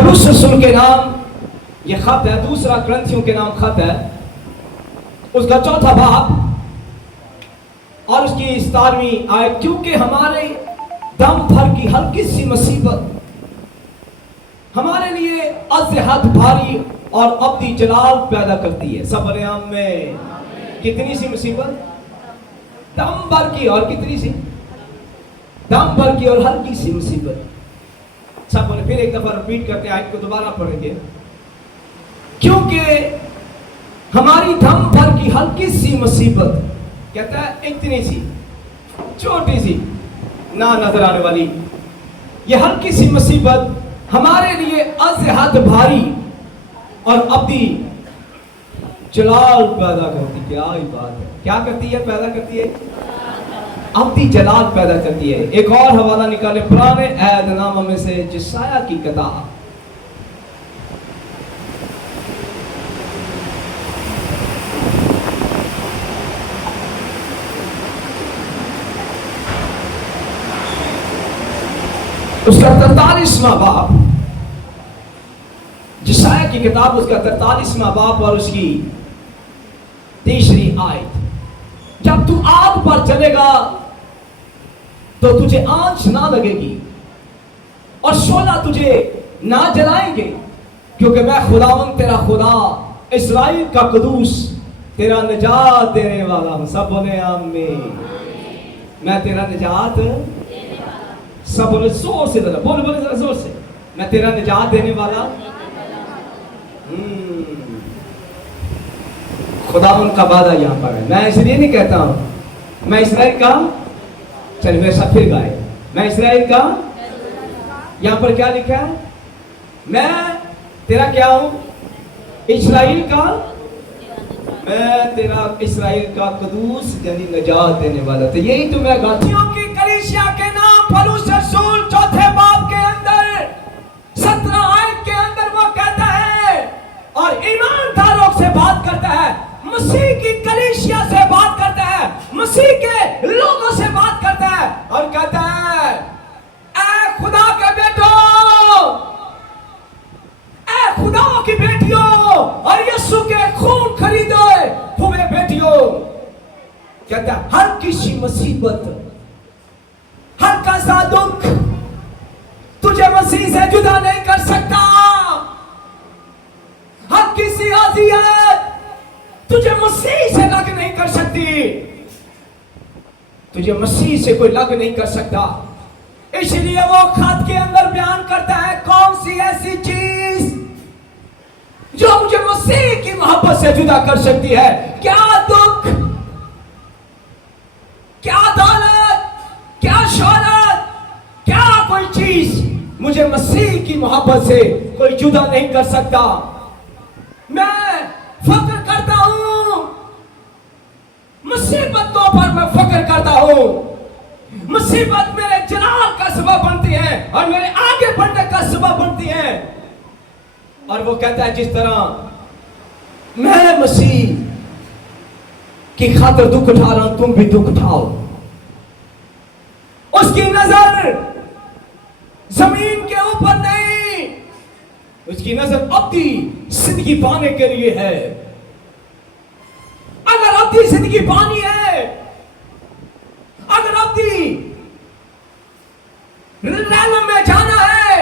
पौलुस रसूल के नाम ये खत है, दूसरा ग्रंथियों के नाम खत है, उसका चौथा बाब और उसकी 17वीं आयत। क्योंकि हमारे दम भर की हल्की सी मुसीबत हमारे लिए अज़हद भारी और अब्दी जलाल पैदा करती है। सब बने में कितनी सी मुसीबत? दम भर की। और कितनी सी? दम भर की और हल्की सी मुसीबत। सब बोले, फिर एक दफा रिपीट करते हैं, आयत को दोबारा पढ़ेंगे। क्योंकि हमारी दम भर की हल्की सी मुसीबत, कहता है इतनी सी छोटी सी ना नजर आने वाली ये हल्की सी मुसीबत हमारे लिए अज़हद भारी और अब्दी जलाल पैदा करती। क्या ही बात है! क्या करती है? पैदा करती है अब्दी जलाल पैदा करती है। एक और हवाला निकाले पुराने अहदनामा में से, यशायाह की किताब, उसका 43वां बाब, यशायाह की किताब, उसका 43वां बाब और उसकी 3री आयत। जब तू आग पर चलेगा तो तुझे आंच ना लगेगी और शोला तुझे ना जलाएंगे, क्योंकि मैं खुदावंद तेरा खुदा, इस्राएल का कुदूस, तेरा निजात देने वाला हूं। सब बोले आमीन। मैं तेरा निजात, सब बोले जोर से, जरा बोल बोले जरा जोर से, मैं तेरा निजात देने वाला। खुदावंद का वादा यहां पर है। मैं इसलिए नहीं कहता हूं मैं इस्राएल का, चलिए वैसा फिर गाए, मैं इस्राएल का। यहां पर क्या लिखा है? मैं तेरा क्या हूं? इस्राएल का। मैं तेरा इस्राएल का कुदूस, यानी निजात देने वाला। तो यही तो मैं गातियों की कलीसिया के नाम पौलुस रसूल 4थे बाब के अंदर 17 आयत के अंदर वो कहता है और ईमानदारों से बात करता है, मसीह की कलीसिया से बात करता है, मसीह के लोगों से बात करता है और कहता है, ऐ खुदा के बेटों, ऐ खुदा की बेटियों और यीशु के खून खरीदे हुए बेटियों, कहता है हर किसी मुसीबत, हर का सा दुख तुझे मसीह से जुदा नहीं कर सकता। हर किसी अज़ियत तुझे मसीह से लग नहीं कर सकती। तुझे मसीह से कोई लग नहीं कर सकता। इसलिए वो खत के अंदर बयान करता है, कौन सी ऐसी चीज जो मुझे मसीह की मोहब्बत से जुदा कर सकती है? क्या दुख, क्या दौलत, क्या शोहरत, क्या कोई चीज मुझे मसीह की मोहब्बत से कोई जुदा नहीं कर सकता। मैं फक्र करता हूं, मुसीबतों पर मैं फक्र करता हूं। मुसीबत मेरे जलाल का सबब बनती है और मेरे आगे बढ़ने का सबब बनती है। और वो कहता है, जिस तरह मैं मसीह की खातिर दुख उठा रहा हूं, तुम भी दुख उठाओ। उसकी नजर जमीन के ऊपर नहीं, उसकी नजर अब्दी जिंदगी पाने के लिए है। अगर अब्दी जिंदगी पानी है, अगर अब्दी रैलम में जाना है,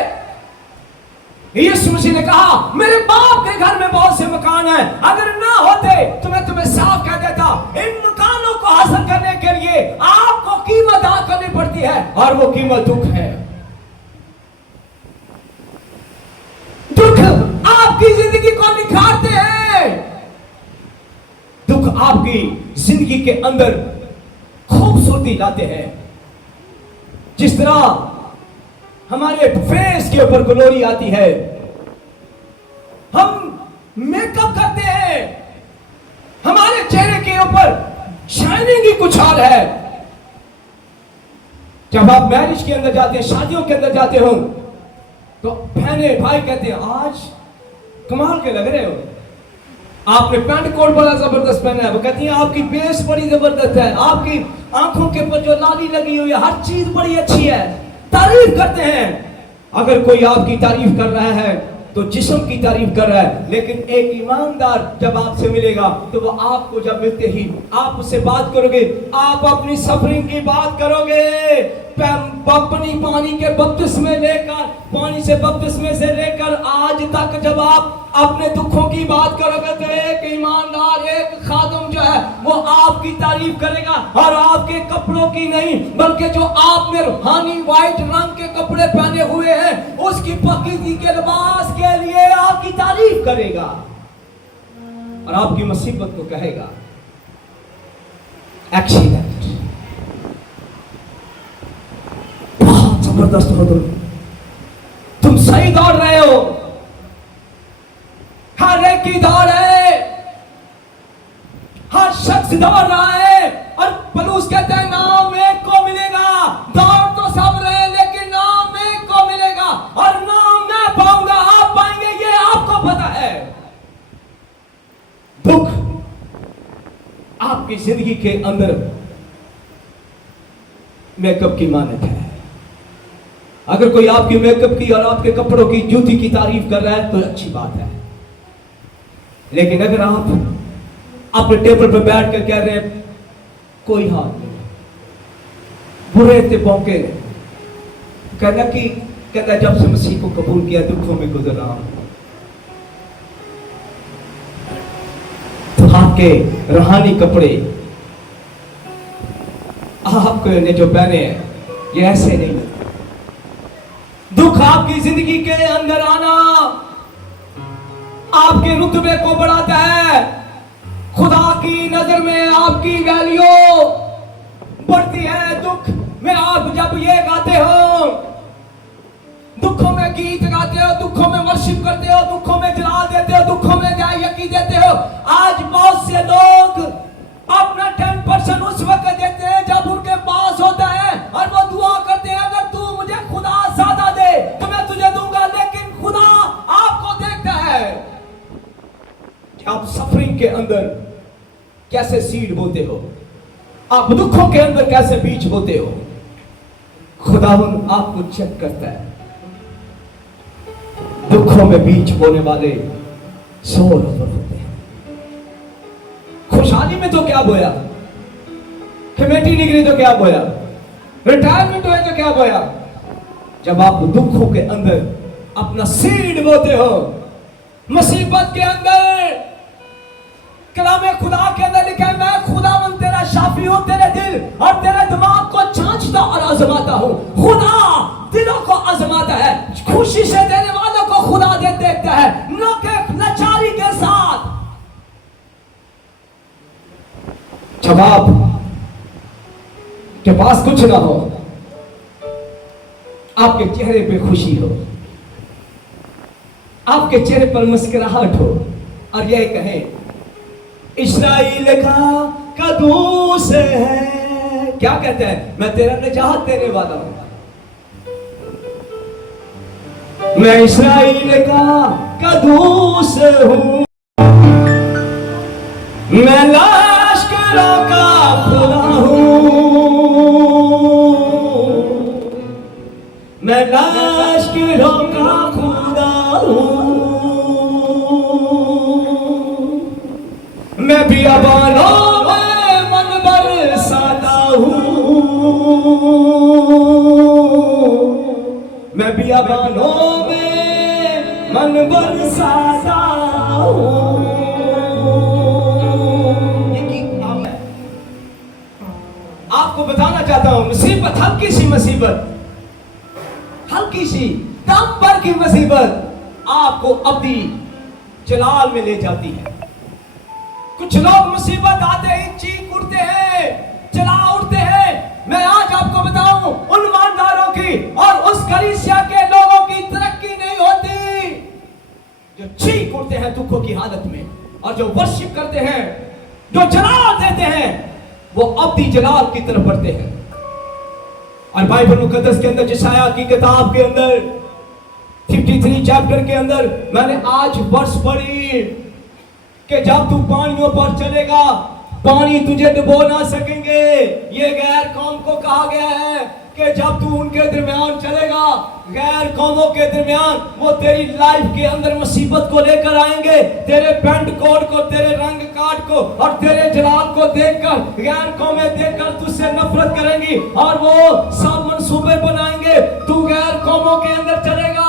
यीशु मसीह ने कहा मेरे बाप के घर में बहुत से मकान हैं, अगर ना होते तो मैं तुम्हें साफ कह देता। इन मकानों को हासिल करने के लिए आपको कीमत अदा करनी पड़ती है और वो कीमत दुख है। दुख आपकी जिंदगी को निखारते हैं। दुख आपकी जिंदगी के अंदर खूबसूरती लाते हैं। जिस तरह हमारे फेस के ऊपर ग्लोरी आती है, हम मेकअप करते हैं, हमारे चेहरे के ऊपर शाइनिंग ही कुछ और है। जब आप मैरिज के अंदर जाते हैं, शादियों के अंदर जाते हो, तो बहने भाई कहते हैं आज कमाल के लग रहे हो, आपने पैंट कोट बड़ा जबरदस्त पहना है। वो कहती है आपकी बेस बड़ी जबरदस्त है, आपकी आंखों के ऊपर जो लाली लगी हुई है, हर चीज बड़ी अच्छी है, तारीफ करते हैं। अगर कोई आपकी तारीफ कर रहा है तो जिस्म की तारीफ कर रहा है, लेकिन एक ईमानदार जब आपसे मिलेगा तो वो आपको जब मिलते ही आप उससे बात करोगे, आप अपनी सफरिंग की बात करोगे, अपनी पानी के बपतिस्मे लेकर, पानी से बपतिस्मे से लेकर आज तक जब आप अपने दुखों की बात करोगे तो एक ईमानदार, एक खादम जो है वो आपकी तारीफ करेगा, और आपके कपड़ों की नहीं बल्कि जो आपने रूहानी व्हाइट रंग के कपड़े पहने हुए हैं उसकी पकीज़ी के लिबास के लिए आपकी तारीफ करेगा और आपकी मुसीबत को कहेगा एक्सीडेंट। बहुत जबरदस्त हो तुम सही दौड़ रहे हो, हर एक की दौड़ है, हर शख्स दौड़ रहा है, और पलूस कहते हैं नाम एक को मिलेगा, दौड़ तो सब रहे लेकिन नाम एक को मिलेगा, और नाम मैं पाऊंगा आप पाएंगे ये आपको पता है। दुख आपकी जिंदगी के अंदर मेकअप की मानत है। अगर कोई आपकी मेकअप की और आपके कपड़ों की जूती की तारीफ कर रहा है तो अच्छी बात है, लेकिन अगर आप अपने टेबल पर बैठ कर कह रहे हैं कोई हाल नहीं, बुरे थे मौके कहना जब से मसीह को कबूल किया दुखों में गुजर रहा हूं, तो आपके रूहानी कपड़े आपको ने जो पहने हैं ये ऐसे नहीं। दुख आपकी जिंदगी के अंदर आना आपके रुतबे को बढ़ाता है, खुदा की नजर में आपकी वैल्यू बढ़ती है। दुख में आप जब ये गाते हो, दुखों में गीत गाते हो, दुखों में वर्शिप करते हो, दुखों में जलाल देते हो, दुखों में यकी देते हो। आज बहुत से लोग अपना 10% उस वक्त देते हैं जब उनके पास होता है, और वो दुआ करते हैं अगर तू मुझे खुदा ज्यादा दे तो मैं तुझे दूंगा, लेकिन खुदा आपको देखता है आप सफरिंग के अंदर कैसे सीड बोते हो, आप दुखों के अंदर कैसे बीज बोते हो। खुदावन आपको चेक करता है। दुखों में बीज बोने वाले 100 होते हैं। खुशहाली में तो क्या बोया, कमेटी निकली तो क्या बोया, रिटायरमेंट हुए तो क्या बोया। जब आप दुखों के अंदर अपना सीड बोते हो, मुसीबत के अंदर, कलामे खुदा के अंदर लिखा है मैं खुदावन तेरा शाफी हूं, तेरे दिल और तेरे दिमाग को जांचता और आजमाता हूं। खुदा दिलों को आजमाता है, खुशी से देने वालों को खुदा देखता है, न कि लाचारी के साथ। जब आप के पास कुछ ना हो, आपके चेहरे पे खुशी हो, आपके चेहरे पर मुस्कुराहट हो, और यह कहें इस्राएल का कदूस है, क्या कहते हैं, मैं तेरा निजात देने वाला हूं, मैं इस्राएल का कदूस हूं, मैं लश्करों का खुदा हूं, मैं लश्करों का खुदा हूं, मैं बियाबानों में मन बरसाता हूं, मैं बियाबानों में मन बरसाता हूं। ये गीत आपको बताना चाहता हूं, मुसीबत, हल्की सी मुसीबत, हल्की सी दम भर की मुसीबत आपको अब्दी जलाल में ले जाती है। कुछ लोग मुसीबत आते ही चीख उठते हैं, चला उठते हैं। मैं आज आपको बताऊं उन ईमानदारों की और उस कलीसिया के लोगों की तरक्की नहीं होती जो चीख उठते हैं दुखों की हालत में, और जो वर्शिप करते हैं, जो जलाल देते हैं, वो अब्दी जलाल की तरफ बढ़ते हैं। और बाइबल मुकद्दस के अंदर यशायाह की किताब के अंदर 53 चैप्टर के अंदर मैंने आज वर्ष पढ़ी कि जब तू पानियों पर चलेगा पानी तुझे डुबो ना सकेंगे। ये गैर कौम को कहा गया है कि जब तू उनके दरमियान चलेगा, गैर कौमों के दरमियान, वो तेरी लाइफ के अंदर मुसीबत को लेकर आएंगे। तेरे पैंट कोट को, तेरे रंग काट को और तेरे जलाल को देखकर गैर कौमें देखकर तुझसे नफरत करेंगी और वो सब मंसूबे बनाएंगे। तू गैर कौमों के अंदर चलेगा,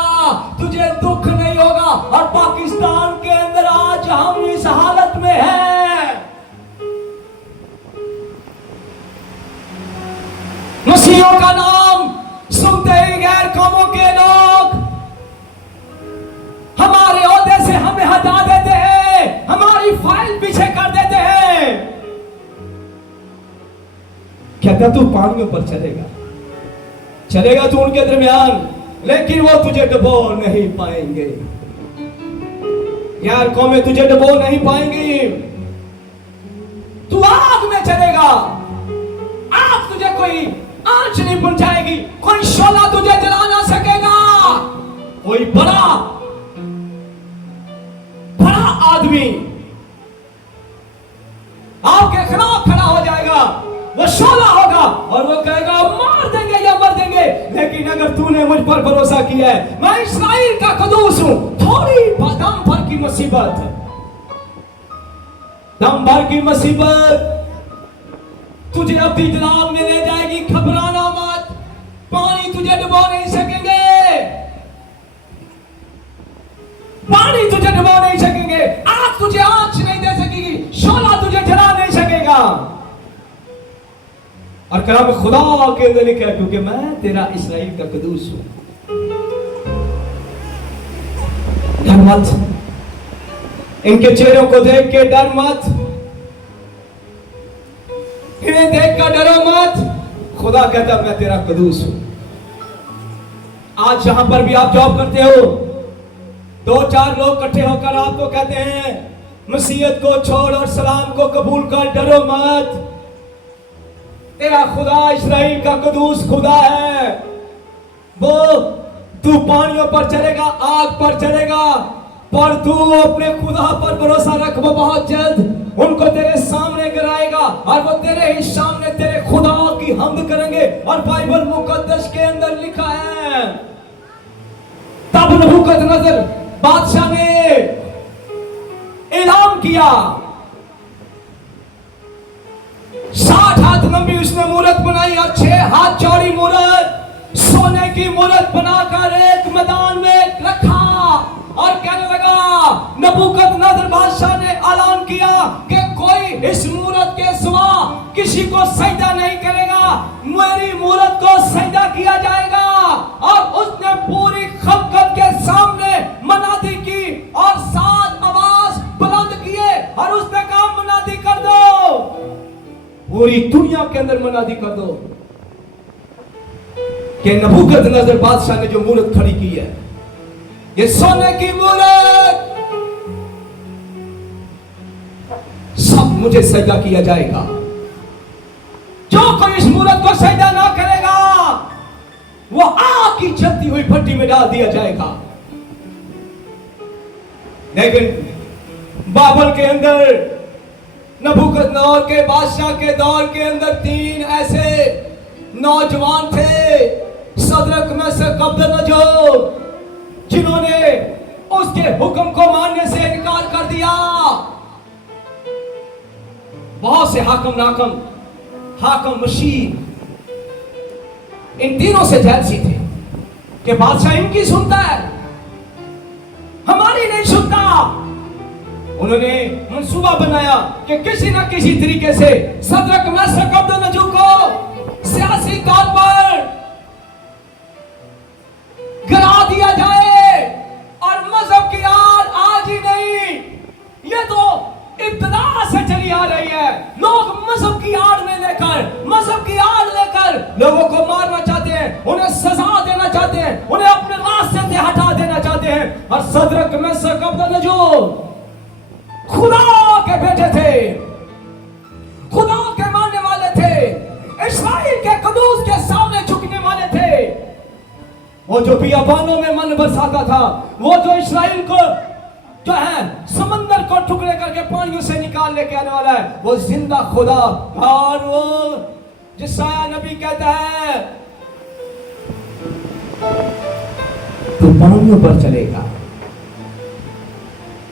तुझे दुख नहीं होगा। और पाकिस्तान के अंदर आज हम इस हालत में हैं। मसीहों का नाम सुनते ही गैर कौमों के लोग हमारे ओहदे से हमें हटा देते हैं, हमारी फाइल पीछे कर देते हैं। कहता तू पानियों पर चलेगा, चलेगा तू उनके दरमियान, लेकिन वो तुझे डुबो नहीं पाएंगे। यार कौमें तुझे डुबो नहीं पाएंगी। तू आग में चलेगा, आग तुझे कोई आंच नहीं पहुंचाएगी, कोई शोला तुझे जला ना सकेगा। कोई बड़ा आदमी आपके खिलाफ खड़ा हो जाएगा, वो शोला होगा और वो कहेगा मार देंगे या मर देंगे, लेकिन अगर तूने मुझ पर भरोसा किया है, मैं इस्राइल का कदूस हूं। थोड़ी दम भर की मुसीबत, दम भर की मुसीबत तुझे अपनी जलाल में ले जाएगी। घबराना मत, पानी तुझे डुबो नहीं सकेंगे, पानी तुझे डुबो नहीं सकेंगे, आग तुझे आंच नहीं दे सकेगी, शोला तुझे जला नहीं सकेगा। और कलाम खुदा के अंदर लिखा है, क्योंकि मैं तेरा इस्राइल का कदूस हूं। डर मत, इनके चेहरों को देख के डर मत, इन्हें देखकर डरो मत। खुदा कहता मैं तेरा कदूस हूं। आज जहां पर भी आप जॉब करते हो, 2-4 लोग इकट्ठे होकर आपको कहते हैं मसीहत को छोड़ और सलाम को कबूल कर, डरो मत। तेरा खुदा इस्राइल का कदूस खुदा है। वो तू पानियों पर चलेगा, आग पर चलेगा, पर तू अपने खुदा पर भरोसा रख। वो बहुत जल्द उनको तेरे सामने गिराएगा और वो तेरे ही सामने तेरे खुदा की हम्द करेंगे। और बाइबल मुकद्दस के अंदर लिखा है, तब नबूकदनेस्सर बादशाह ने ऐलान किया, 60 हाथ लंबी उसने मूरत बनाई और 6 हाथ चौड़ी मूरत, सोने की मूरत बनाकर एक मैदान में रखा और कहने लगा, नबूकदनेस्सर बादशाह ने ऐलान किया कि कोई इस मूरत के सिवा किसी को सजदा नहीं करेगा, मेरी मूरत को सजदा किया जाएगा। और उसने पूरी खलकत के सामने मनादी की और 7 आवाज बुलंद किए और उसने कहा मनादी कर दो, पूरी दुनिया के अंदर मनादी कर दो कि नबूकदनेस्सर बादशाह ने जो मूरत खड़ी की है, ये सोने की मूरत, सब मुझे सजदा किया जाएगा। जो कोई इस मूरत को सजदा ना करेगा, वो आग की जलती हुई भट्टी में डाल दिया जाएगा। लेकिन बाबल के अंदर नबूकदनेस्सर के बादशाह के दौर के अंदर 3 ऐसे नौजवान थे, सदरक, मेशक, अबेदनगो, जिन्होंने उसके हुक्म को मानने से इनकार कर दिया। बहुत से हाकम मशीह इन तीनों से जैसी थे कि बादशाह इनकी सुनता है, हमारी नहीं सुनता। उन्होंने मंसूबा बनाया कि किसी न किसी तरीके से सदरक, मेशक, अबेदनगो को सियासी तौर पर गिरा दिया जाए। और मजहब की आड़ आज ही नहीं, ये तो इब्तिदा से चली आ रही है। लोग मजहब की आड़ में लेकर, मजहब की आड़ लेकर लोगों को मारना चाहते हैं, उन्हें सजा देना चाहते हैं, उन्हें अपने रास्ते से हटा देना चाहते हैं। और सदरक, मेशक, अबेदनगो खुदा के बेटे थे, खुदा के मानने वाले थे, इस्राइल के कदूस के सामने झुकने वाले थे। वो जो बियाबानों में मन बरसाता था, वो जो इस्राइल को जो है समंदर को टुकड़े करके पानियों से निकाल लेके आने वाला है, वो जिंदा खुदा। और वो यशायाह नबी कहता है तू पानियों पर चलेगा,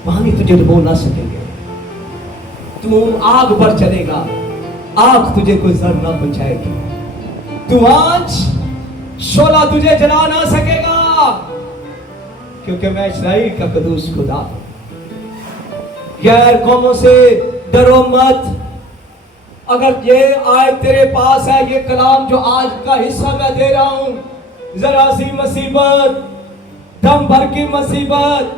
पानी तुझे डुबो ना सकेंगे। तू आग पर चलेगा, आग तुझे कोई जर ना पहुंचाएगी। तू आज शोला तुझे जला ना सकेगा, क्योंकि मैं इस्राएल का कदूस खुदा हूं। गैर कौमों से डरो मत। अगर ये आए तेरे पास है, ये कलाम जो आज का हिस्सा मैं दे रहा हूं, जरा सी मुसीबत, दम भर की मुसीबत,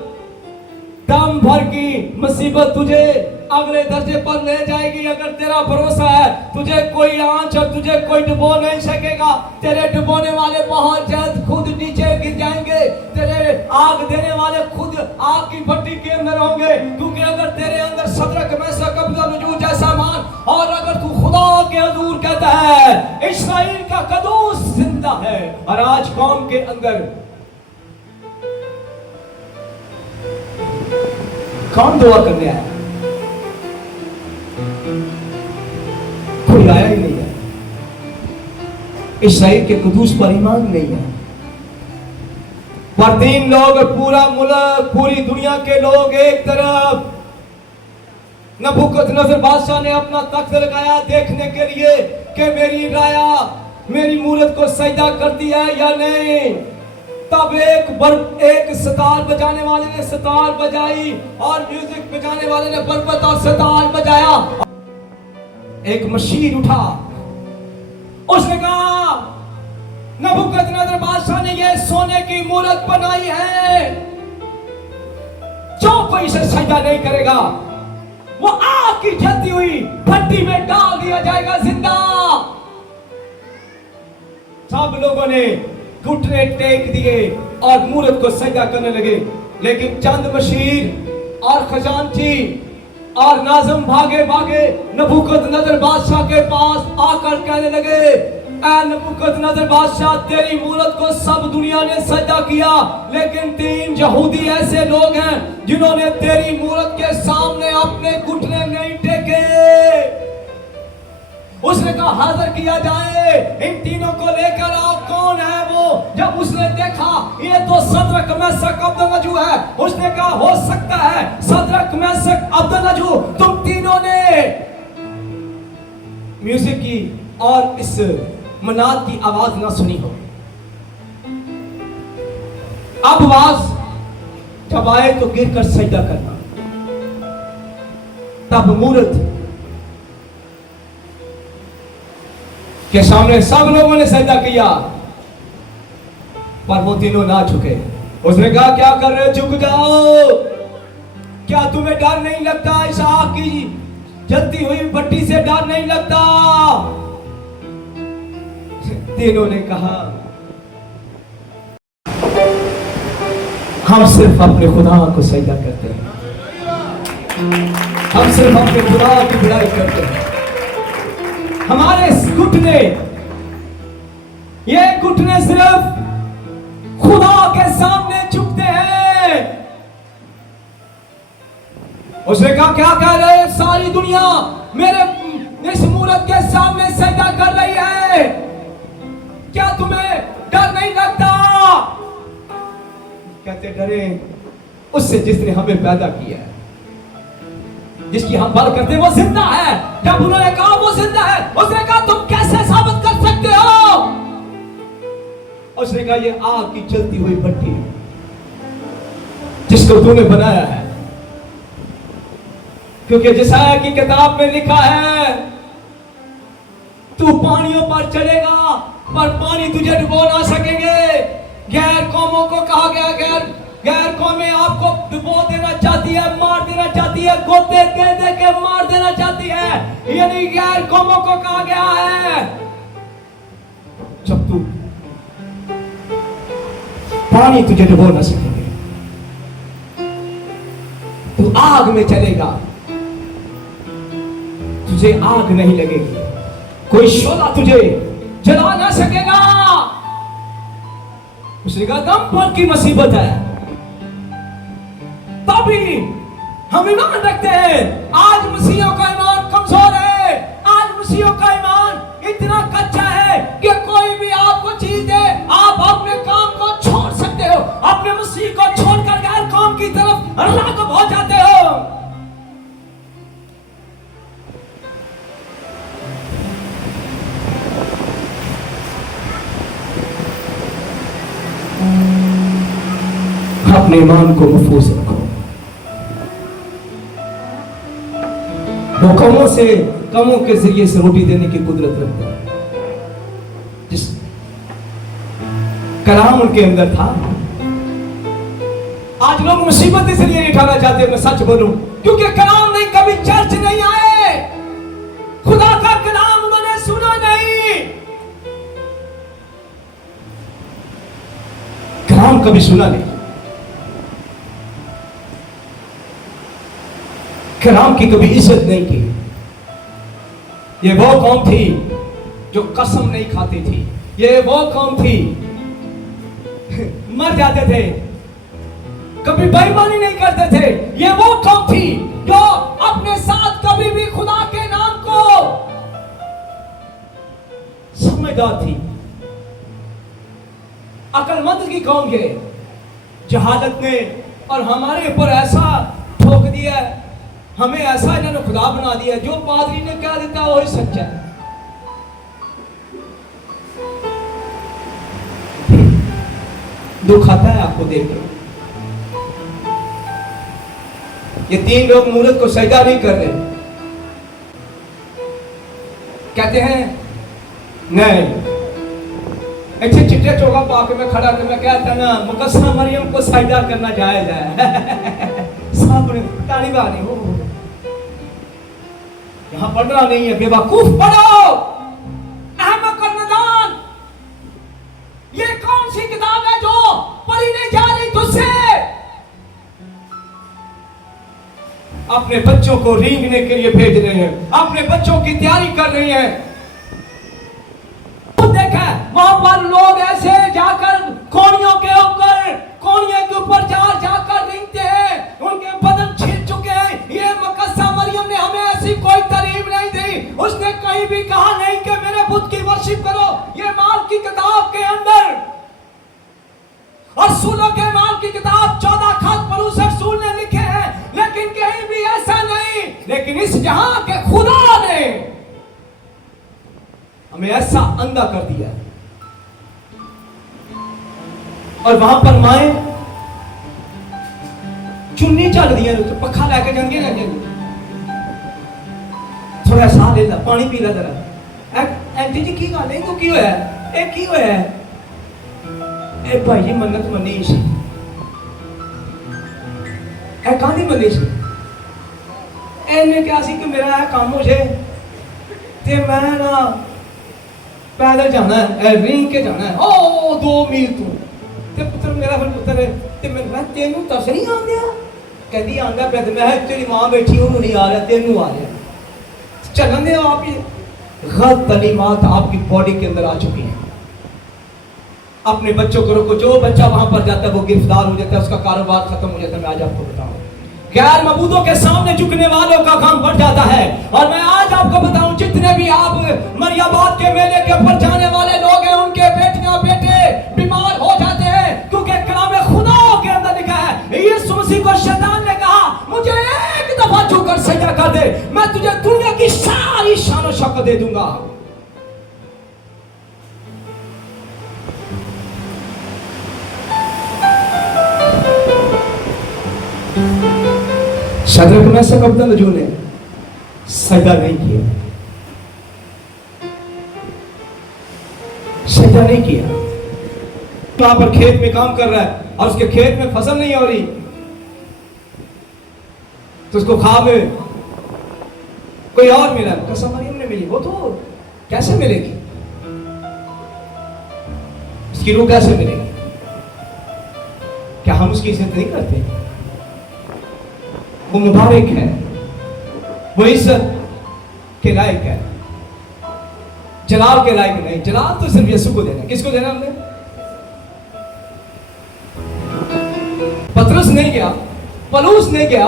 दम भर की मुसीबत तुझे अगले दर्जे पर ले जाएगी। अगर तेरा भरोसा है, तुझे कोई आंच और तुझे कोई डुबो नहीं सकेगा। तेरे डुबोने वाले बहुत जल्द खुद नीचे गिर जाएंगे। तेरे आग देने वाले खुद आग की भट्टी के अंदर होंगे, क्योंकि अगर तेरे अंदर सदरक मेशक अबेदनगो जैसा मान, और अगर तू खुदा के हुजूर कहता है इस्राएल का कदूस जिंदा है, और आज कौम के अंदर कौन दुआ करने आया? कोई आया ही नहीं है। इस्राएल के कदूस पर ईमान नहीं है। पर 3 लोग, पूरा मुल्क, पूरी दुनिया के लोग एक तरफ, नबूकदनेस्सर बादशाह ने अपना तख्त लगाया देखने के लिए कि मेरी राया मेरी मूरत को सजदा करती है या नहीं। तब एक सितार बजाने वाले ने सितार बजाई और म्यूजिक बजाने वाले ने बरबत और सितार बजाया। एक मशीर उठा, उसने कहा नबूकदनेस्सर बादशाह ने ये सोने की मूरत बनाई है, जो कोई इसे सजदा नहीं करेगा वो आग की जलती हुई भट्टी में डाल दिया जाएगा जिंदा। सब लोगों ने घुटने टेक दिए और मूरत को सजदा करने लगे। लेकिन चंद मशीर और खजांची और नाज़िम भागे भागे नबूकदनेस्सर बादशाह के पास आकर कहने लगे, ऐ नबूकदनेस्सर बादशाह, तेरी मूरत को सब दुनिया ने सजदा किया, लेकिन 3 यहूदी ऐसे लोग हैं जिन्होंने तेरी मूरत के सामने अपने घुटने नहीं टेके। उसने कहा हाजिर किया जाए, इन तीनों को लेकर आओ। कौन है वो? जब उसने देखा ये तो सदरक मेशक अबेदनगो है, उसने कहा हो सकता है सदरक मेशक अबेदनगो तुम तीनों ने म्यूजिक की और इस मनाद की आवाज ना सुनी हो। अब आवाज जब आए तो गिरकर सजदा करना। तब मूरत के सामने सब लोगों ने सजदा किया, पर वो तीनों ना झुके। उसने कहा क्या कर रहे हो, झुक जाओ। क्या तुम्हें डर नहीं लगता? इस आग की जलती हुई भट्टी से डर नहीं लगता? तीनों ने कहा हम सिर्फ अपने खुदा को सजदा करते हैं, हम सिर्फ अपने खुदा की बुराई करते हैं। हमारे घुटने, ये घुटने सिर्फ खुदा के सामने झुकते हैं। उसने कहा क्या कह रहे? सारी दुनिया मेरे इस मूरत के सामने सजदा कर रही है, क्या तुम्हें डर नहीं लगता? कहते डरे उससे जिसने हमें पैदा किया है, जिसकी हम बात करते हैं वो जिंदा है। जब उन्होंने कहा वो जिंदा है, उसने कहा तुम कैसे साबित कर सकते हो? उसने कहा ये आग की जलती हुई भट्टी जिसको तूने बनाया है, क्योंकि यशायाह की किताब में लिखा है तू पानियों पर चलेगा पर पानी तुझे डुबो ना सकेंगे। गैर कौमों को कहा गया, गैर कौमें आपको डुबो देना चाहती है, मार देना चाहती है, गोते दे दे के मार देना चाहती है। यानी गैर कौमों को कहा गया है जब तू पानी तुझे डुबो ना सकेंगे, तू आग में चलेगा, तुझे आग नहीं लगेगी, कोई शोला तुझे जला ना सकेगा। उसने कहा दम भर की मुसीबत है, तभी हम ईमान रखते हैं। आज मसीहियों का ईमान कमजोर है, आज मसीहियों का ईमान इतना कच्चा है कि कोई भी आपको चीज दे आप अपने काम को तरफ राग़िब हो जाते हो। अपने ईमान को महफूज रखो। वो कमों के जरिए से रोटी देने की कुदरत रखता है। जिस कलाम उनके अंदर था, आज लोग मुसीबत इसलिए नहीं उठाना चाहते, मैं सच बोलूं, क्योंकि कलाम नहीं, कभी चर्च नहीं आए, खुदा का कलाम उन्होंने सुना नहीं, कलाम कभी सुना नहीं। कलाम की कभी इज्जत नहीं की। ये वो कौम थी जो कसम नहीं खाती थी, ये वो कौम थी मर जाते थे, कभी बेईमानी नहीं करते थे, ये वो कौम थी जो अपने साथ कभी भी खुदा के नाम को समझदार थी, अक्लमंद की कौम। ये जहालत ने और हमारे ऊपर ऐसा ठोक दिया, हमें ऐसा इन्होंने खुदा बना दिया, जो पादरी ने क्या देता वही सच्चा है। दुख आता है आपको देख के। ये 3 लोग मूरत को सजदा नहीं कर रहे, कहते हैं नहीं, अच्छे चिट्टे चौका पाके में खड़ा कर, मैं कहता ना मुकद्दसा मरियम को सजदा करना जायज है। सामने ताली बानी हो, यहां पढ़ना नहीं है, बेवकूफ पढ़ो। अहमक और नादान, ये कौन सी किताब है जो पढ़ी नहीं जा रही तुझसे? अपने बच्चों को रींगने के लिए भेज रहे हैं, अपने बच्चों की तैयारी कर रही हैं। देखा वहां पर लोग ऐसे जाकर कोनियों के ऊपर जाकर रींगते हैं, उनके बदन छिल चुके हैं। ये मुकद्दसा मरियम ने हमें ऐसी कोई तालीम नहीं दी, उसने कहीं भी कहा नहीं कि मेरे बुत की वर्शिप करो। ये माल की किताब के अंदर और रसूलों के माल की किताब 14 खत पौलुस रसूल ने लिखे हैं, लेकिन कहीं भी ऐसा नहीं। लेकिन इस जहां के खुदा ने हमें ऐसा अंधा कर दिया, और वहां पर माए चुन्नी चल दी, तो पखा लैके जाएंगे ना, थोड़ा साह ले ला, पानी पी ला जरा। एंटी जी की गल है, की होया है, की होया है? ए भाई जी मन्नत मनी सी, ए कादी मनी सी? इन्हें क्या सी कि मेरा है काम हो जाए ते मैं ना पैदल जाना है, रींग के जाना है, ओ 2 मील तू ते पुत्र मेरा फिर पुत्र है ते मैं तेनू तस नहीं आ गया, कहती आंदा पे मैं तेरी मां बैठी हूं, नहीं आ रहा, तेनू आ रहा, चलन दे। आप ये गलत तालीमात आपकी बॉडी के अंदर आ चुकी है। अपने बच्चों को रोको, जो बच्चा वहां पर जाता है वो गिरफ्तार हो जाता है, उसका कारोबार खत्म हो जाता है। मैं आज आपको बताऊं, गैर मबूदों के सामने झुकने वालों का काम बढ़ जाता है। और मैं आज आपको बताऊं, जितने भी आप मरियाबाद के मेले के ऊपर जाने वाले लोग हैं, उनके बेटियां बेटे बीमार हो जाते हैं, क्योंकि कलाम खुदा के अंदर लिखा है, यीशु मसीह को शैतान ने कहा मुझे एक दफा झुककर सजदा कर दे, मैं तुझे दुनिया की सारी शान और शौकत दे दूंगा। शद्रक मेशक अबेदनगो ने सजदा नहीं किया, सजदा नहीं किया। वहां पर खेत में काम कर रहा है और उसके खेत में फसल नहीं हो रही, तो उसको ख्वाब में कोई और मिला, कसम मरियम ने मिली। वो तो कैसे मिलेगी, उसकी रूह कैसे मिलेगी? क्या हम उसकी इज्जत नहीं करते? वो मुबारक है, वो इज्जत के लायक है, जलाल के लायक नहीं। जलाल तो सिर्फ यीशु को देना। किसको देना हमने? पतरस नहीं गया, पौलुस नहीं गया।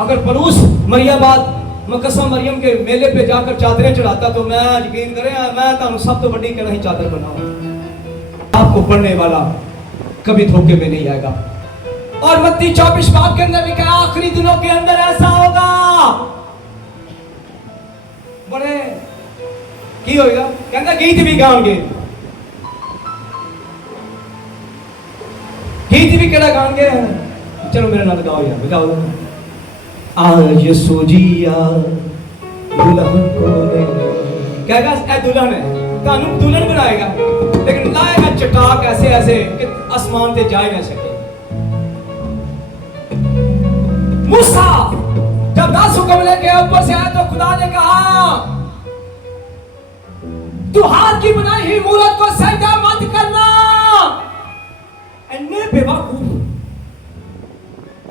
अगर पौलुस मरियाबाद मुकद्दसा मरियम के मेले पे जाकर चादरें चढ़ाता, तो मैं यकीन करें मैं तो सब तो बड़ी कढ़ाई चादर बनाऊं। आपको पढ़ने वाला कभी धोखे में नहीं आएगा। और मत्ती 24 बाब के अंदर लिखा है आखिरी दिनों के अंदर ऐसा होगा। बड़े की होगा, कहता गीत भी गाएंगे, गीत भी केड़ा गाएंगे। चलो मेरे नाल गाओ यार, बजाओ। आज सूजिया दुल्हन को ले, कहेगा ए दुल्हन है, कानून दुल्हन बनाएगा, लेकिन लाएगा चटाक ऐसे ऐसे कि आसमान से जा ही ना सके। मूसा जब 10 हुक्म लेके ऊपर से आया तो खुदा ने कहा तू हाथ की बनाई हुई मूरत को सजदा मत करना। एने बेवकूफ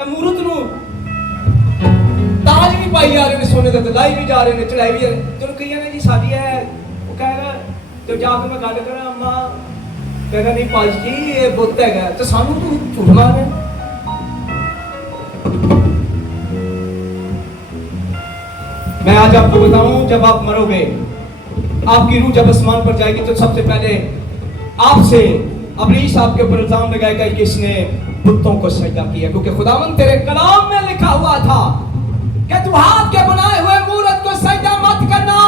मूरत नु ताज भी पाई जा रहे ने, सोने का लाई भी जा रहे ने, चढ़ाई भी जा रहे। चलो कई ने जी साडी है, वो कहेगा तो जाके मैं गल करा अम्मा, कहेगा नहीं पाज जी ये बुत है, तो सानू तू झूठ मार रहे। मैं आज आपको बताऊं, जब आप मरोगे, आपकी रूह जब आसमान पर जाएगी तो सबसे पहले आपसे अबलीस आपके ऊपर इल्जाम लगाएगा कि इसने बुतों को सजदा किया, क्योंकि खुदावंद तेरे कलाम में लिखा हुआ था कि तू हाथ के बनाए हुए मूरत को सजदा मत करना।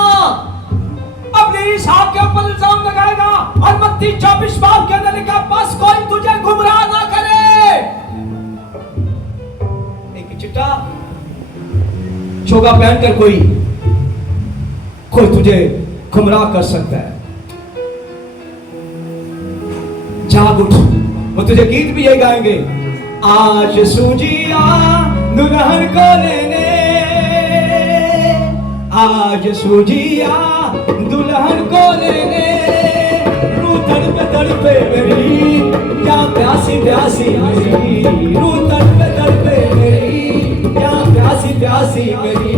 अबलीस आपके ऊपर इल्जाम लगाएगा और मत्ती 24 बाब के अंदर लिखा बस कोई तुझे गुमराह ना करे। एक चिट्टा चोगा पहनकर कोई तुझे गुमराह कर सकता है। जाग उठ, वो तुझे गीत भी यही गाएंगे, आज सूजिया दुल्हन को लेने, आज सूजिया दुल्हन को लेने, रू तड़पे मेरी क्या प्यासी प्यासी मेरी, रू तड़पे मेरी क्या प्यासी प्यासी मेरी,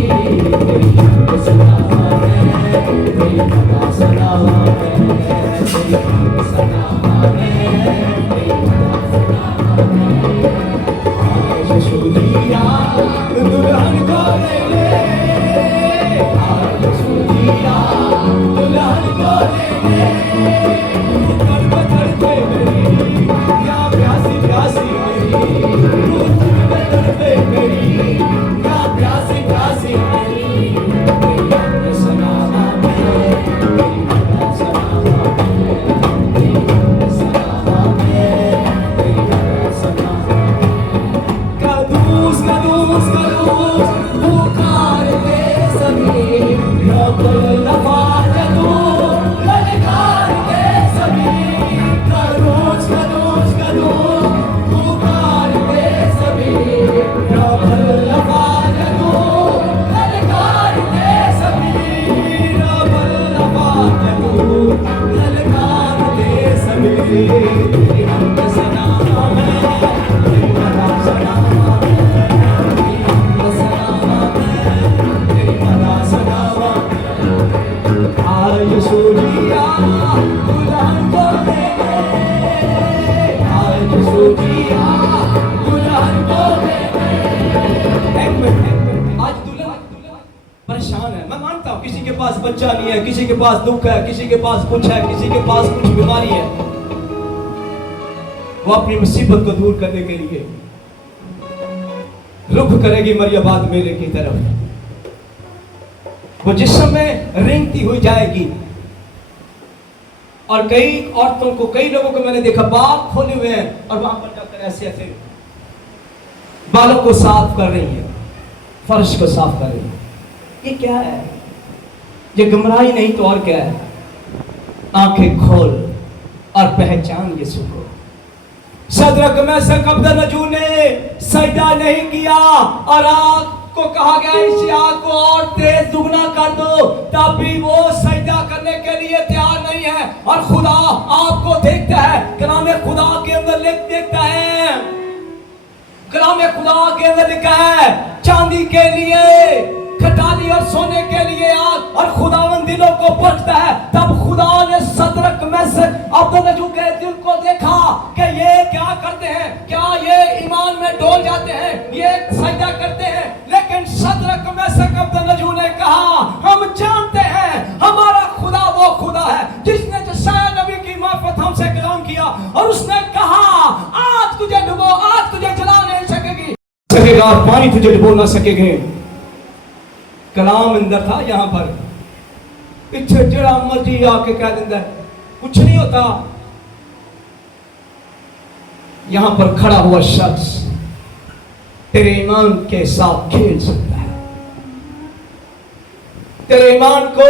बच्चा नहीं है, किसी के पास दुख है, किसी के पास कुछ है, किसी के पास कुछ बीमारी है, वो अपनी मुसीबत को दूर करने के लिए रुख करेगी मरियबाद मेले की तरफ। वो जिस समय रेंगती हुई जाएगी, और कई औरतों को, कई लोगों को मैंने देखा बाल खोले हुए हैं और वहां पर जाकर ऐसे ऐसे बालों को साफ कर रही है, फर्श को साफ कर रही है। ये क्या है? ये गुमराही नहीं तो और क्या है? आंखें खोल और पहचान यीशु को। सदरक मेशक अबदनगो ने सजदा नहीं किया और आग को कहा गया इस आग को और तेज दुगना कर दो, तभी वो सजदा करने के लिए तैयार नहीं है। और खुदा आपको देखता है, कलाम खुदा के अंदर देखता है, कलाम खुदा के अंदर लिखा है चांदी के लिए खटाली और सोने के लिए आग, और खुदावन दिलों को परखता है। तब खुदा ने सदरक मेशक अबदनगो के दिल को देखा कि ये क्या करते हैं, क्या ये ईमान में डोल जाते हैं, ये सजदा करते हैं। लेकिन सदरक मेशक अबदनगो ने कहा हम जानते हैं हमारा खुदा वो खुदा है जिसने यशायाह नबी की मार्फत हमसे कलाम किया, और उसने कहा आग तुझे डुबो, आग तुझे जलाने और पानी तुझे डुबो ना सकेंगे। कलाम अंदर था, यहां पर पीछे जड़ा मर्जी आके कह देता है कुछ नहीं होता। यहां पर खड़ा हुआ शख्स तेरे ईमान के साथ खेल सकता है, तेरे ईमान को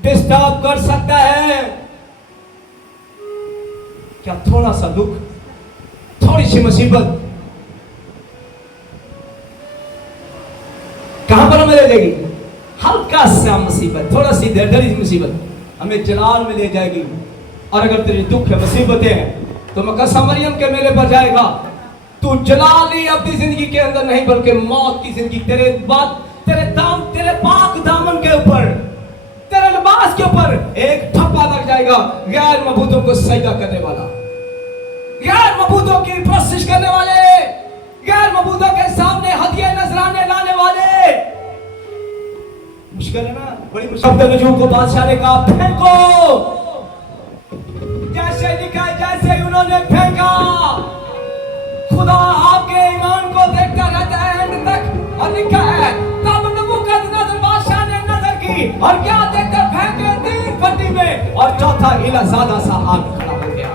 डिस्टर्ब कर सकता है। क्या थोड़ा सा दुख, थोड़ी सी मुसीबत कहां पर हमें ले जाएगी? हल्का सा मुसीबत, थोड़ा सी दर्दरी मुसीबत हमें जलाल में ले जाएगी। और अगर तेरे दुख है, मुसीबतें हैं, तो मकसा मरियम के मेले पर जाएगा। तू जलाल ही अपनी जिंदगी के अंदर नहीं बल्कि मौत की जिंदगी तेरे बाद, तेरे पाक दामन के ऊपर, तेरे लिबास के ऊपर एक ठप्पा लग जाएगा। गैर मबूदों को सजदा करने वाला, गैर मबूदों की परस्तिश करने वाले, गैर मबूदों के सामने हदिया नजराने लाने वाले। मुश्किल है ना, बड़ी मुश्किल। नजूम को बादशाह ने कहा फेंको, जैसे लिखा है जैसे उन्होंने फेंका। खुदा आपके ईमान को देखता रहता है एंड तक। और लिखा है तब नबूकदनेस्सर बादशाह ने नजर की और क्या देखकर फेंके 3 भट्टी में, और चौथा इला ज़्यादा सा आग खड़ा हो गया।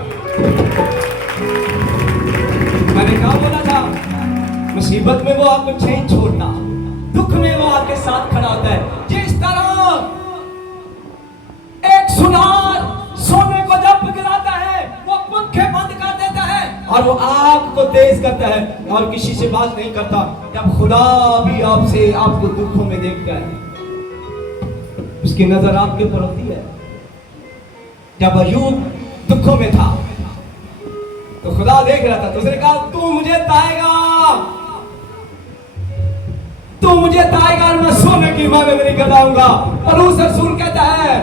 मैंने क्या बोला था? मुसीबत में वो आपको नहीं छोड़ता, दुख में वो आपके साथ खड़ा होता है। जिस तरह एक सुनार सोने को जब पिघलाता है वो पंखे बंद कर देता है और वो आग को तेज करता है और किसी से बात नहीं करता, जब खुदा भी आपसे आपको दुखों में देखता है, उसकी नजर आपके ऊपर होती है। जब अय्यूब दुखों में था तो खुदा देख रहा था, तो उसने कहा तू मुझे ताएगा, तू मुझे ताएगा और मैं सोने की इबादत नहीं कराऊंगा। और उस रसूल कहता है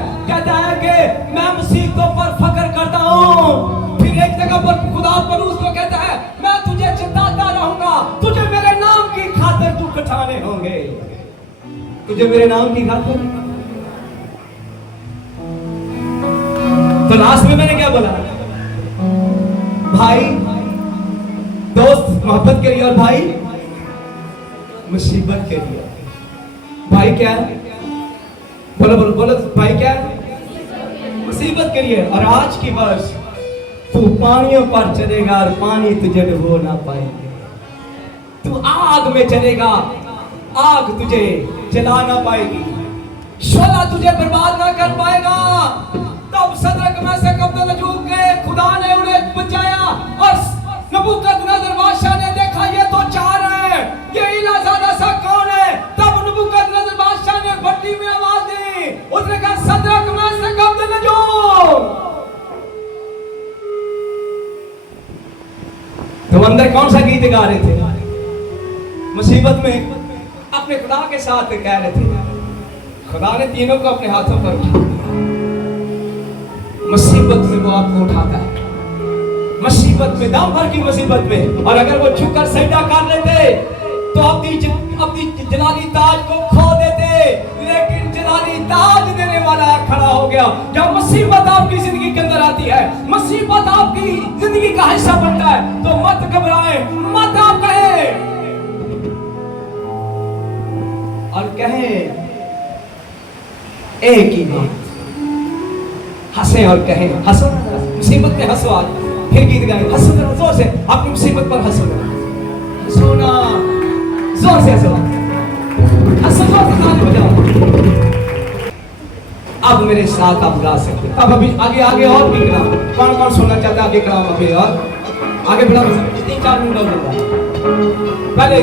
कि मैं मुसीबतों पर फख्र करता हूं। फिर एक जगह पर खुदा पर उसको कहता है मैं तुझे चिताता रहूंगा, तुझे मेरे नाम की खातिर दुख उठाने होंगे, तुझे मेरे नाम की खातिर। तो लास्ट में मैंने क्या बोला? भाई दोस्त मोहब्बत करिए और भाई मुसीबत के लिए। भाई क्या है? बोलो बोलो बोलो, भाई क्या है? मुसीबत के लिए। और आज की वर्ष तू पानियों पर चलेगा और पानी तुझे डुबो ना पाएंगे। तू आग में चलेगा, आग तुझे जला ना पाएगी, शोला तुझे बर्बाद ना कर पाएगा। तब सदरक मेशक अब्दुन्नजूर के खुदा ने उन्हें बचाया और नबूकदनेस्सर बादशाह ने देखा ये तो 4 है, ये इलाज़ादा सा कौन है? तब नबूकदनेस्सर बादशाह ने भट्टी में आवाज दी, उसने कहा सदरक मेशक अब्दुन्नजूर। तो अंदर कौन सा गीत गा रहे थे? मुसीबत में अपने खुदा के साथ कह रहे थे। खुदा ने तीनों को अपने हाथों पर उठा, मुसीबत में वो आपको उठाता है, मुसीबत में, दम भर की मुसीबत में। और अगर वो झुककर सजदा कर लेते तो अपनी जलाली ताज को खो देते, लेकिन जलाली ताज देने वाला खड़ा हो गया। जब मुसीबत आपकी जिंदगी के अंदर आती है, मुसीबत आपकी जिंदगी का हिस्सा बनता है, तो मत घबराएं, मत आप कहें और कहें एक ही बात, हंसे और कहें, हंसो मुसीबत में, हंसो। आज फिर गीत गाएं, हंसो जरा जोर से, अपनी मुसीबत पर हंसो, हंसो ना, जोर से हंसो, हंसो जोर से, ताली बजाओ। अब मेरे साथ आप गा सकते हैं। अब अभी आगे आगे और भी गा, कौन कौन सुनना चाहता है? आगे गा, अभी और आगे बढ़ा, 3-4 मिनट और। पहले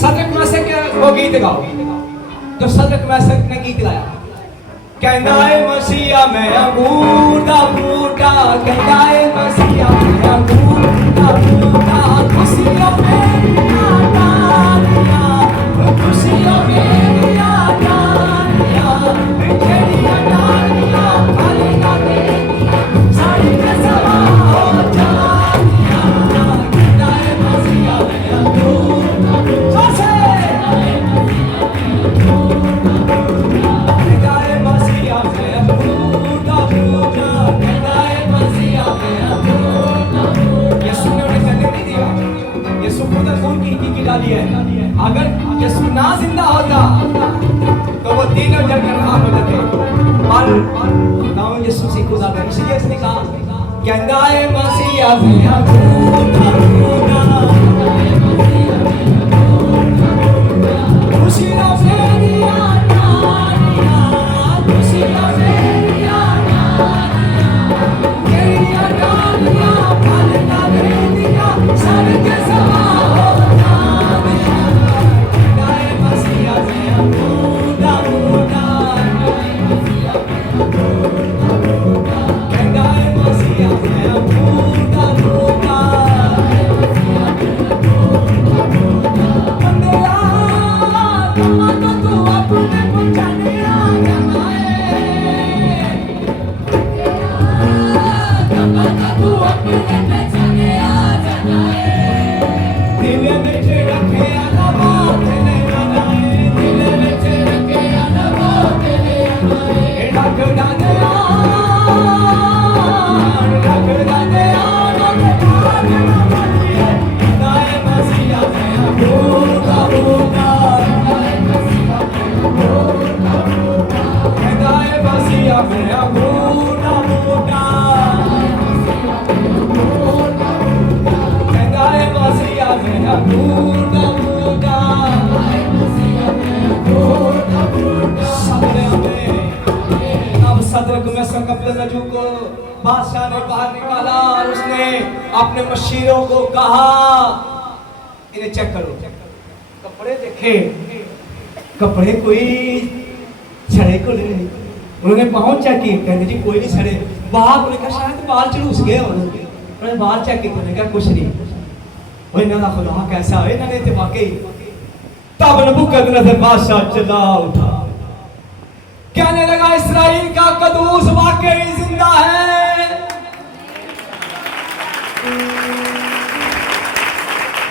सदरक मेशक के वो गीत गाओ जो सदरक मेशक ने गीत गाया। कहना है मसीहा मैं अंगूर दा बूटा, कहना है मसीहा मैं अंगूर दा बूटा, खुशियों मेरिया डालिया, खुशियों मेरिया डालिया, खेड़िया डालिया, खालिया देनिया, साड़ी पे सवार हो जानिया। कहना है मसीहा मैं अंगूर दा बूटा, यीशु ने उन्हें कहने नहीं दिया। यीशु खुद खून की डाली है। अगर यीशु ना जिंदा होता तो वो तीनों जलकर खाक हो जाते। और नाम यीशु से खुदा था, इसलिए इसने कहा कहता है मसीहा मैं खुशी ना मेरी आना खुशी ना मेरी आना मेरी आना फल ना दिया सर के समा होना कहता है मसीहा मैं खुदा खुदा कहता है मसीहा मैं खुदा खुदा बादशाह ने बाहर निकाला और उसने अपने मशीरों को कहा इन्हें चेक करो। कपड़े देखे, कपड़े कोई छड़े को नहीं। उन्होंने पहुंच चेक किए, कहते जी कोई नहीं छड़े। बाहर उन्होंने कहा शायद बाल चलूस गए। उन्होंने बाल चेक किए, उन्होंने कहा कुछ नहीं। इन्होंने खुदा कैसा है, इन्होंने तो वाकई। तब नबूकदनेस्सर बादशाह चिल्ला उठा, कहने लगा इस्राएल का कदूस वाकई जिंदा है।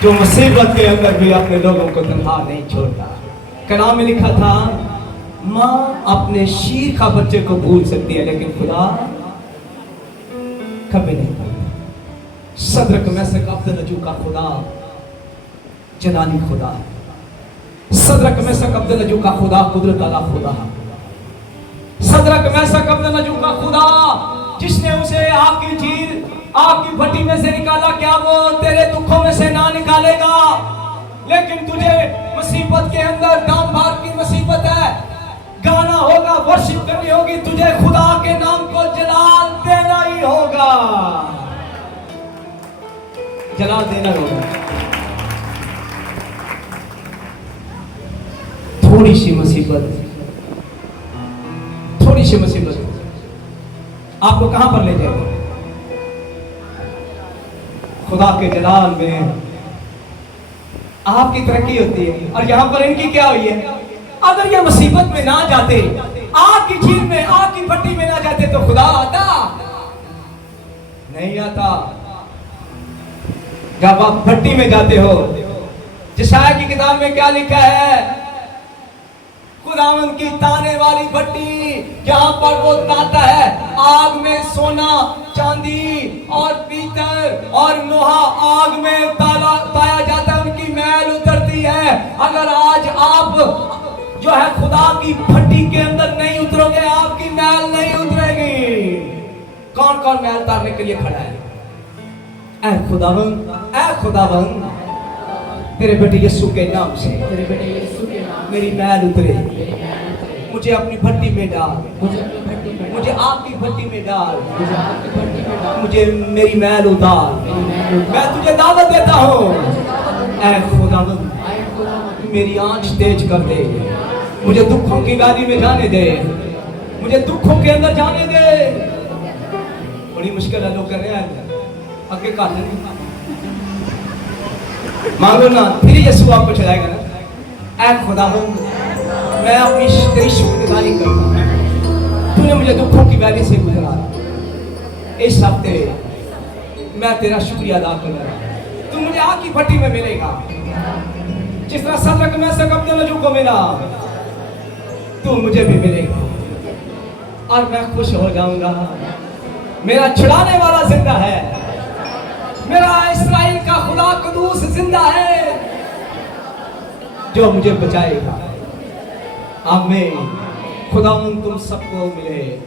जो मुसीबत के अंदर भी अपने लोगों को तन्हा नहीं छोड़ता। कलाम में लिखा था माँ अपने शीर का बच्चे को भूल सकती है लेकिन खुदा कभी नहीं भूलता। सदरक मेशक अबेदनगो का खुदा जलाली खुदा है। सदरक मेशक अबेदनगो का खुदा कुदरत वाला खुदा है। सदरक मेशक अबेदनगो का खुदा जिसने उसे आग की चीर आग की भट्टी में से निकाला, क्या वो तेरे दुखों में से ना निकालेगा? लेकिन तुझे मुसीबत के अंदर दाम भार की मुसीबत है, गाना होगा, वर्शिप करनी होगी, तुझे खुदा के नाम को जलाल देना ही होगा, जलाल देना होगा। थोड़ी सी मुसीबत आपको कहां पर ले जाएगा? खुदा के जलाल में आपकी तरक्की होती है। और यहां पर इनकी क्या हुई है? अगर ये मुसीबत में ना जाते, आग की चीर में, आग की भट्टी में ना जाते तो खुदा आता नहीं आता। जब आप भट्टी में जाते हो, यशायाह की किताब में क्या लिखा है? खुदावंद की ताने वाली भट्टी जहां पर वो ताता है, आग में सोना चांदी और पीतल और लोहा आग में ताया जाता है, उनकी मैल उतरती है। अगर आज आप जो है खुदा की भट्टी के अंदर नहीं उतरोगे, आपकी मैल नहीं उतरेगी। कौन कौन मैल उतारने के लिए खड़ा है? ऐ खुदावंद तेरे बेटे यीशु के नाम से मेरी मैल उतरे, मुझे अपनी भट्टी में डाल, मुझे आपकी भट्टी में डाल, मुझे मेरी मैल उतार। मैं तुझे दावत देता हूँ, ऐ खुदावंद मेरी आंच तेज कर दे, मुझे दुखों की वैली में जाने दे, मुझे दुखों के अंदर जाने दे। बड़ी मुश्किल है, लोग कर रहे हैं आगे काटने, मांगो ना, फिर यीशु आपको चलाएगा ना। ऐ खुदावंद मैं अपनी तेरी शुक्रगुजारी करता हूँ, तूने मुझे दुखों की वैली से गुजरा। इस हफ्ते मैं तेरा शुक्रिया अदा कर रहा हूँ। तू मुझे आग की भट्टी में मिलेगा, जिस तरह सदरक मेशक अबेदनगो को मिला, तू मुझे भी मिलेगा और मैं खुश हो जाऊंगा। मेरा छुड़ाने वाला जिंदा है, मेरा इस्राएल का खुदा कदूस जिंदा जो मुझे बचाएगा। आमीन। खुदा तुम सबको मिले।